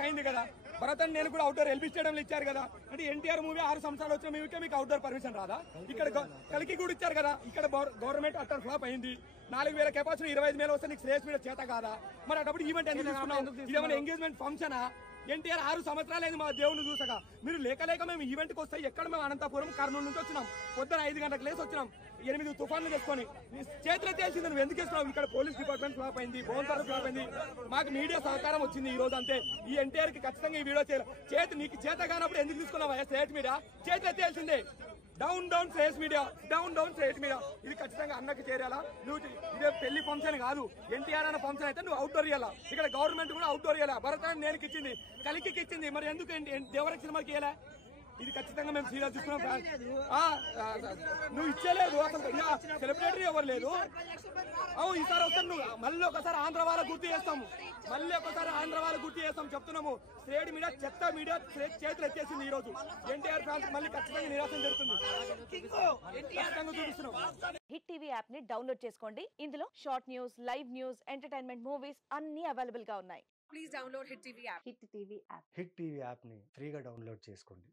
Years అయింది కదా, భరతన్ నేను కూడా అవుట్డోర్ ఎల్బీ స్టేడియంలో ఇచ్చారు కదా. అంటే ఎన్టీఆర్ మూవీ 6 సంవత్సరాలు వచ్చిన మీకే మీకు అవుట్డోర్ పర్మిషన్ రాదా? ఇక్కడ కలికి కూడా ఇచ్చారు కదా. ఇక్కడ గవర్నమెంట్ అట్టర్ ఫ్లాప్ అయింది. 4000 కెపాసిటీ 25,000 వస్తే నీకు శ్రేయస్ మీద చేత కాదా? మరి అప్పుడు ఈవెంట్ ఎందుకు తీసుకున్నాం? ఇదేమైనా ఎంగేజ్మెంట్ ఫంక్షనా? ఎన్టీఆర్ 6 సంవత్సరాలు మా దేవుని చూసగా మీరు లేక మేము ఈవెంట్కి వస్తాయి. ఎక్కడ మేము అనంతపురం కర్నూలు నుంచి వచ్చినాం. పొద్దున 5 గంటలకు లేసి వచ్చినాం. 8 తుఫాన్లు చేసుకొని చేతిలో తేల్చింది. నువ్వు ఎందుకు ఇస్తున్నావు? ఇక్కడ పోలీస్ డిపార్ట్మెంట్ ఫ్లాప్ అయింది, భువనసర్ ఫ్లాప్ అయింది. మాకు మీడియా సహకారం వచ్చింది ఈ రోజు అంతే. ఈ ఎన్టీఆర్ కి ఖచ్చితంగా ఈ వీడియో చేయాలి. నీకు చేత కానప్పుడు ఎందుకు తీసుకున్నావా? స్టేట్ మీడియా చేతిలో తేల్చిందే. Down Shreyas media, down Shreyas media. ఇది ఖచ్చితంగా అన్నకి చేరాలా? నువ్వు ఇదే పెళ్లి ఫంక్షన్ కాదు. ఎన్టీఆర్ అన్న ఫంక్షన్ అయితే నువ్వు అవుట్డోర్ ఇవ్వాలా. ఇక్కడ గవర్నమెంట్ కూడా అవుట్డోర్ ఇవ్వాలా. భరతాన్ని నేను ఇచ్చింది, కలికి ఇచ్చింది. మరి ఎందుకు దేవరక్ష సినిమాకి ఇవ్వాలా? ఇది ఖచ్చితంగా మేము సీరియస్ చూస్తున్నాం. నువ్వు ఇచ్చేలేదు అసలు. సెలబ్రిటీ ఎవరు లేదు. ఈసారి వస్తాను. నువ్వు మళ్ళీ ఒకసారి ఆంధ్ర వాళ్ళ గుర్తు చేస్తాము. చెప్తున్నాము. స్టేట్ మీడియా చెత్త మీడియా చేతులు ఎత్తేసింది ఈ రోజు. ఎన్టీఆర్ ఫ్యాన్స్ మళ్ళీ ఖచ్చితంగా నిరాశ జరుగుతుంది. ఖచ్చితంగా చూపిస్తున్నాం. హిట్ టీవీ యాప్ ని డౌన్లోడ్ చేసుకోండి. ఇందులో short news, live news, entertainment movies అన్ని అవైలబుల్ గా ఉన్నాయి. Please download hit TV app. Hit TV app ని ఫ్రీగా డౌన్లోడ్ చేసుకోండి.